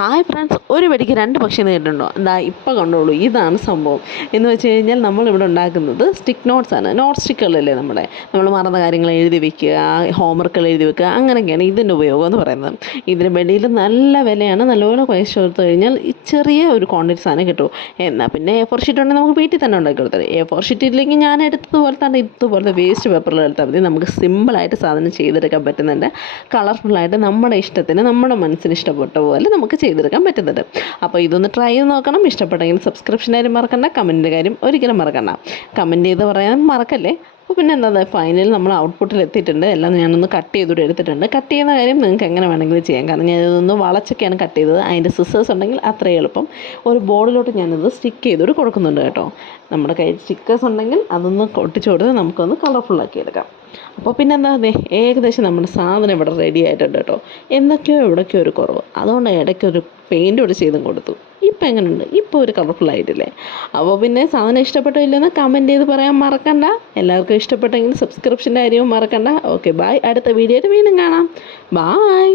Hi friends, ഒരു വെടിക്ക് രണ്ട് പക്ഷി നേരിട്ടുണ്ടോ? എന്താ ഇപ്പം കണ്ടോളൂ, ഇതാണ് സംഭവം. എന്ന് വെച്ച് കഴിഞ്ഞാൽ നമ്മളിവിടെ ഉണ്ടാക്കുന്നത് സ്റ്റിക്ക് നോട്ട്സ് ആണ്. നോട്ട് സ്റ്റിക്കുകളല്ലേ നമ്മൾ മറന്ന കാര്യങ്ങൾ എഴുതി വെക്കുക, ഹോംവർക്കുകൾ എഴുതി വെക്കുക, അങ്ങനെയൊക്കെയാണ് ഇതിൻ്റെ ഉപയോഗം എന്ന് പറയുന്നത്. ഇതിന് വെളിയിൽ നല്ല വിലയാണ്. നല്ലപോലെ പൈസ കൊടുത്തു കഴിഞ്ഞാൽ ഈ ചെറിയ ഒരു ക്വാണ്ടിറ്റി സാധനം കിട്ടും. എന്നാൽ പിന്നെ A4 ഷീറ്റ് ഉണ്ടെങ്കിൽ നമുക്ക് വീട്ടിൽ തന്നെ ഉണ്ടാക്കി കൊടുത്തത്. A4 ഷീറ്റ് ഇല്ലെങ്കിൽ ഞാൻ എടുത്തതുപോലെ തന്നെ ഇതുപോലത്തെ വേസ്റ്റ് പേപ്പറിൽ എടുത്താൽ മതി. നമുക്ക് സിമ്പിളായിട്ട് സാധനം ചെയ്തെടുക്കാൻ പറ്റുന്നുണ്ട്. കളർഫുള്ളായിട്ട് നമ്മുടെ ഇഷ്ടത്തിന്, നമ്മുടെ മനസ്സിന് ഇഷ്ടപ്പെട്ട പോലെ നമുക്ക് ചെയ്തെടുക്കാൻ പറ്റുന്നുണ്ട്. അപ്പോൾ ഇതൊന്ന് ട്രൈ ചെയ്ത് നോക്കണം. ഇഷ്ടപ്പെട്ടെങ്കിൽ സബ്സ്ക്രിപ്ഷൻ കാര്യം മറക്കണ്ട, കമൻറ്റിൻ്റെ കാര്യം ഒരിക്കലും മറക്കണ്ട. കമൻറ്റ് ചെയ്ത് പറയാൻ മറക്കല്ലേ. അപ്പോൾ പിന്നെ എന്താ, ഫൈനൽ നമ്മൾ ഔട്ട്പുട്ടിൽ എത്തിയിട്ടുണ്ട്. എല്ലാം ഞാനൊന്ന് കട്ട് ചെയ്തിട്ട് എടുത്തിട്ടുണ്ട്. കട്ട് ചെയ്യുന്ന കാര്യം നിങ്ങൾക്ക് എങ്ങനെ വേണമെങ്കിലും ചെയ്യാം. കാരണം ഞാനിതൊന്ന് വളച്ചൊക്കെയാണ് കട്ട് ചെയ്തത്. അതിൻ്റെ സിസേഴ്സ് ഉണ്ടെങ്കിൽ അത്രയും എളുപ്പം. ഒരു ബോർഡിലോട്ട് ഞാനിത് സ്റ്റിക്ക് ചെയ്തിട്ട് കൊടുക്കുന്നുണ്ട് കേട്ടോ. നമ്മുടെ കയ്യിൽ സ്റ്റിക്കേഴ്സ് ഉണ്ടെങ്കിൽ അതൊന്ന് ഒട്ടിച്ചു കൊടുത്ത് നമുക്കൊന്ന് കളർഫുള്ളാക്കി എടുക്കാം. അപ്പോൾ പിന്നെ എന്താ, അതെ, ഏകദേശം നമ്മുടെ സാധനം ഇവിടെ റെഡി ആയിട്ടുണ്ട് കേട്ടോ. എന്തൊക്കെയോ എവിടേക്കോ ഒരു കുറവ്, അതുകൊണ്ട് ഇടയ്ക്കൊരു പെയിൻറ്റ് കൂടെ ചെയ്തും കൊടുത്തു. ഇപ്പം എങ്ങനെയുണ്ട്? ഇപ്പോൾ ഒരു കളർഫുള്ളായിട്ടില്ലേ? അപ്പോൾ പിന്നെ സാധനം ഇഷ്ടപ്പെട്ടോ ഇല്ലെന്ന് കമൻറ്റ് ചെയ്ത് പറയാൻ മറക്കണ്ട. എല്ലാവർക്കും ഇഷ്ടപ്പെട്ടെങ്കിൽ സബ്സ്ക്രിപ്ഷൻ്റെ കാര്യവും മറക്കണ്ട. Okay, bye. അടുത്ത വീഡിയോ ആയിട്ട് വീണ്ടും കാണാം. ബായ്.